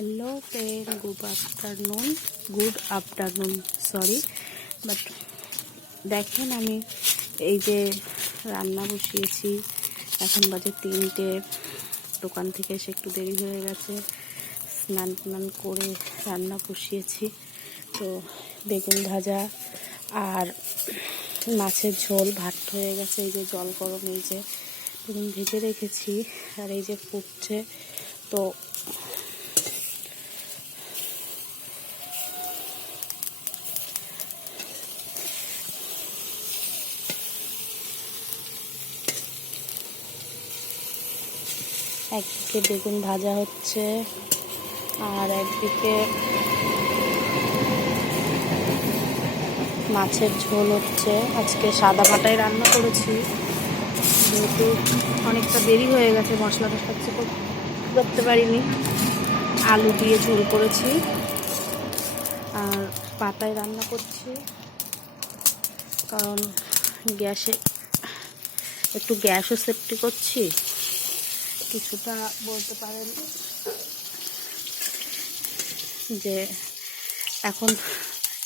Hello friend, good afternoon sorry. But দেখেন, আমি এই যে রান্না বসিয়েছি, এখন বাজে 3টে। দোকান থেকে এসে একটু দেরি হয়ে গেছে, স্নান টান করে রান্না বসিয়েছি। তো বেগুন ভাজা আর মাছের ঝোল ভাত হয়ে গেছে। এই যে জল গরম, এই যে বেগুন ভেজে রেখেছি আর এই যে ফুটছে। তো একদিকে বেগুন ভাজা হচ্ছে আর একদিকে মাছের ঝোল হচ্ছে। আজকে সাদা মাটাই রান্না করেছি, যেহেতু অনেকটা দেরি হয়ে গেছে, মশলা টসলা করতে পারিনি। আলু দিয়ে ঝোল করেছি আর পাতায় রান্না করছি, কারণ গ্যাসে একটু গ্যাসও সেফটি করছি কিছুটা, বলতে পারেন যে এখন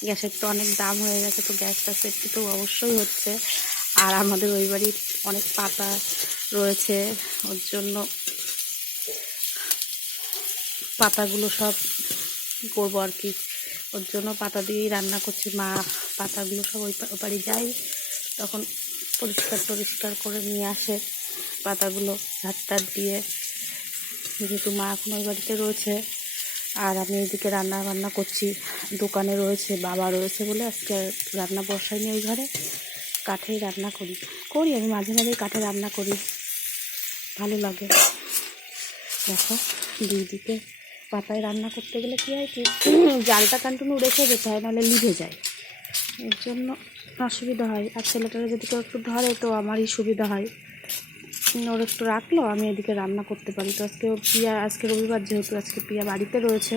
গ্যাসের তো অনেক দাম হয়ে গেছে, তো গ্যাসটা সেফটি তো অবশ্যই হচ্ছে। আর আমাদের ওই বাড়ির অনেক পাতা রয়েছে, ওর জন্য পাতাগুলো সব করবো আর কি, ওর জন্য পাতা দিয়েই রান্না করছি। মা পাতাগুলো সব ওই বাড়ি যায়, তখন পরিষ্কার করে নিয়ে আসে পাতাগুলো ঝাঁট দিয়ে, যেহেতু মা এখন ওই বাড়িতে রয়েছে আর আমি এদিকে রান্না করছি। দোকানে রয়েছে, বাবা রয়েছে বলে আজকে রান্না বসাইনি ওই ঘরে, কাঠেই রান্না করি। আমি মাঝে মাঝে কাঠে রান্না করি, ভালো লাগে। দেখো, দুই দিকে পাতায় রান্না করতে গেলে কী হয় কি, জালটা কন্টিনিউ রেখে যেতে হয়, নাহলে লিভে যায়, এর জন্য অসুবিধা হয়। আর ছেলেটারা যদি কেউ একটু ধরে তো আমারই সুবিধা হয়, ওর একটু রাখলো, আমি এদিকে রান্না করতে পারি। তো আজকে রবিবার, যেহেতু আজকে পিয়া বাড়িতে রয়েছে,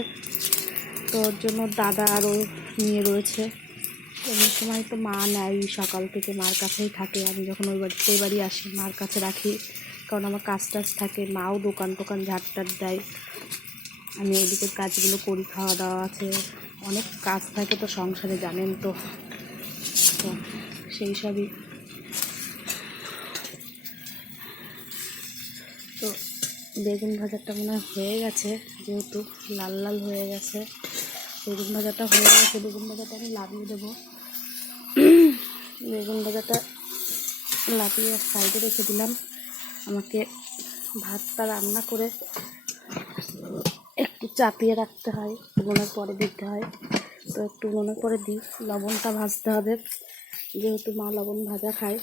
তো ওর জন্য দাদা আরও নিয়ে রয়েছে। এমনি সময় তো মা নেয়, সকাল থেকে মার কাছেই থাকে। আমি যখন ওই বাড়ি আসি, মার কাছে রাখি, কারণ আমার কাজ থাকে। মাও দোকান ঝাড় দেয়, আমি ওইদিকে কাজগুলো করি। খাওয়া দাওয়া আছে, অনেক কাজ থাকে তো সংসারে, জানেন তো। তো সেই সবই। তো বেগুন ভাজাটা মনে হয়ে গেছে, যেহেতু লাল হয়ে গেছে। বেগুন ভাজাটা হয়ে গেছে, বেগুন ভাজাটা আমি লাভিয়ে দেবো। বেগুন ভাজাটা লাভিয়ে সাইডে রেখে দিলাম। আমাকে ভাতটা রান্না করে একটু চাপিয়ে রাখতে হয়, মনে পরে দিতে হয়। তো একটু মনে করে দিই, লবণটা ভাজতে হবে, যেহেতু মা লবণ ভাজা খায়।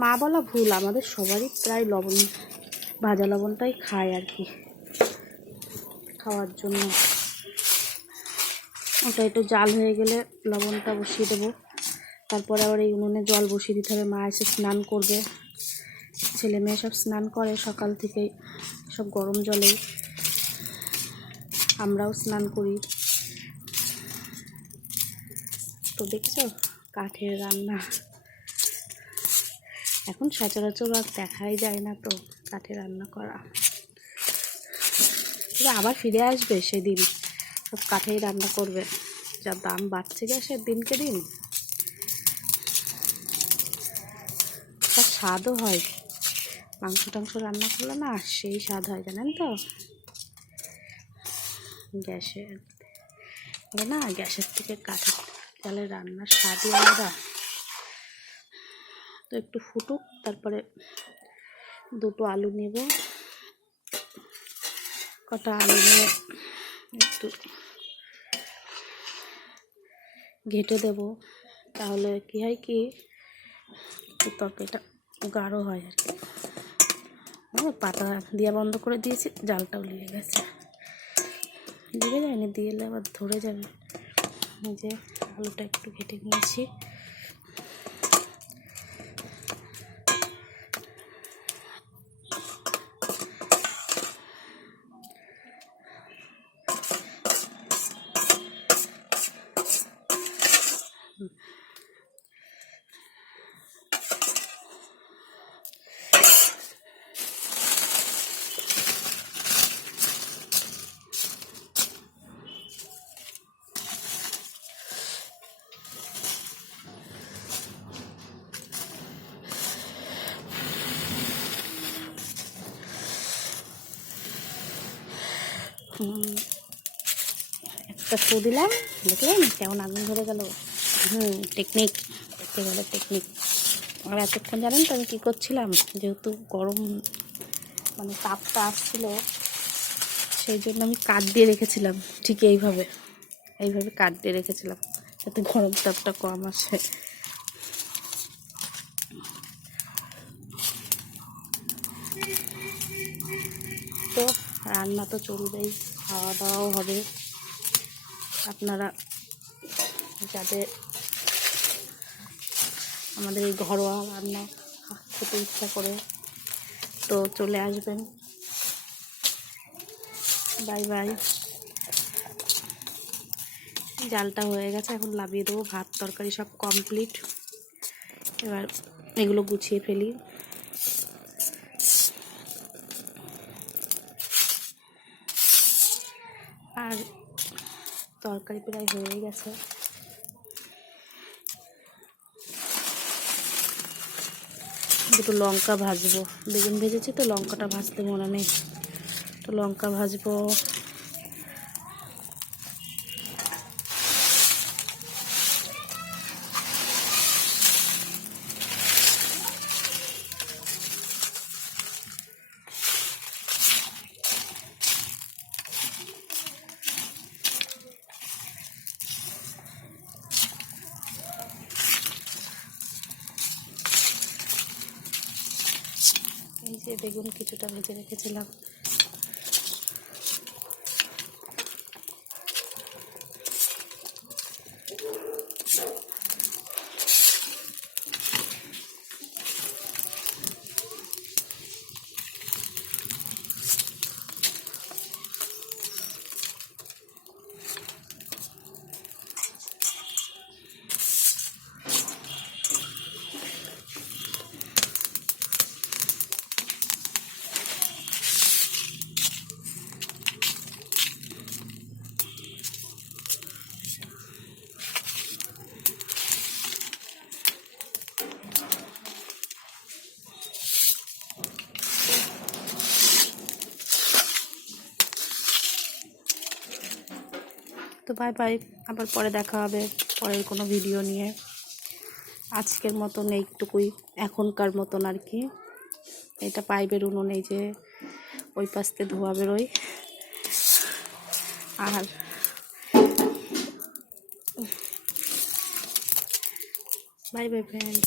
মা বলা ভুল, আমাদের সবারই প্রায় ভাজা লবণটাই খায় আর কি, খাওয়ার জন্য। ওটা একটু জাল হয়ে গেলে লবণটা বসিয়ে দেবো। তারপরে আবার এই উনুনে জল বসিয়ে দিতে হবে। মা এসে স্নান করবে, ছেলে মেয়ে সব স্নান করে সকাল থেকেই, সব গরম জলেই। আমরাও স্নান করি। তো দেখছো, কাঠের রান্না এখন সচরাচর আর দেখাই যায় না, তো কাঠে রান্না করা। তবে আবার ফিরে আসবে সেদিন, সব কাঠেই রান্না করবে। যা দাম বাড়ছে গ্যাসের দিনকে দিন, তার স্বাদও হয়। মাংস টাংস রান্না করলে না, সেই স্বাদ হয়, জানেন তো। গ্যাসের থেকে কাঠের চালের রান্নার স্বাদই আলাদা। তো একটু ফুটুক, তারপরে দুটো আলু নেব। কটা আলু নিয়ে একটু ঘেটে দেব, তাহলে কি হয় কি, তরকারিটা গাঢ় হয় আর কি। পাতা দিয়া বন্ধ করে দিয়েছি, জালটাও লেগে গেছে। লেগে যায়নি, দিয়ে এলে আবার ধরে যাবে। যে আলুটা একটু ঘেটে নিয়েছি। একটা ফু দিলাম, দেখলেন কেমন আগুন ধরে গেল। টেকনিক, একে বলে টেকনিক। আর এতক্ষণ জানেন তো আমি কী করছিলাম, যেহেতু গরম মানে তাপটা আসছিল, সেই জন্য আমি কাঠ দিয়ে রেখেছিলাম, ঠিক এইভাবে কাঠ দিয়ে রেখেছিলাম যাতে গরম তাপটা কম আসে। তো রান্না তো চলবেই, খাওয়া দাওয়াও হবে। আপনারা যাদের আমাদের এই ঘরোয়া রান্না খেতে ইচ্ছা করে তো চলে আসবেন। Bye bye. জালটা হয়ে গেছে, এখন নামিয়ে দেবো। ভাত তরকারি সব কমপ্লিট। এবার এগুলো গুছিয়ে ফেলি। আর তরকারি প্রায় হয়ে গেছে। দুটো লঙ্কা ভাজবো, বেগুন ভেজেছি তো লঙ্কাটা ভাজতে মনে নেই, তো লঙ্কা ভাজবো। এই যে বেগুন কিছুটা ভেজে রেখেছিলাম, তো বাই বাই, আবার পরে দেখা হবে পরের কোনো ভিডিও নিয়ে। আজকের মতন এইটুকুই, এখনকার মতন আর কি। এটা পাইপের উনুন, এই যে ওই পাশ থেকে ধোয়া বেরোয়। আর বাই বাই ফ্রেন্ড।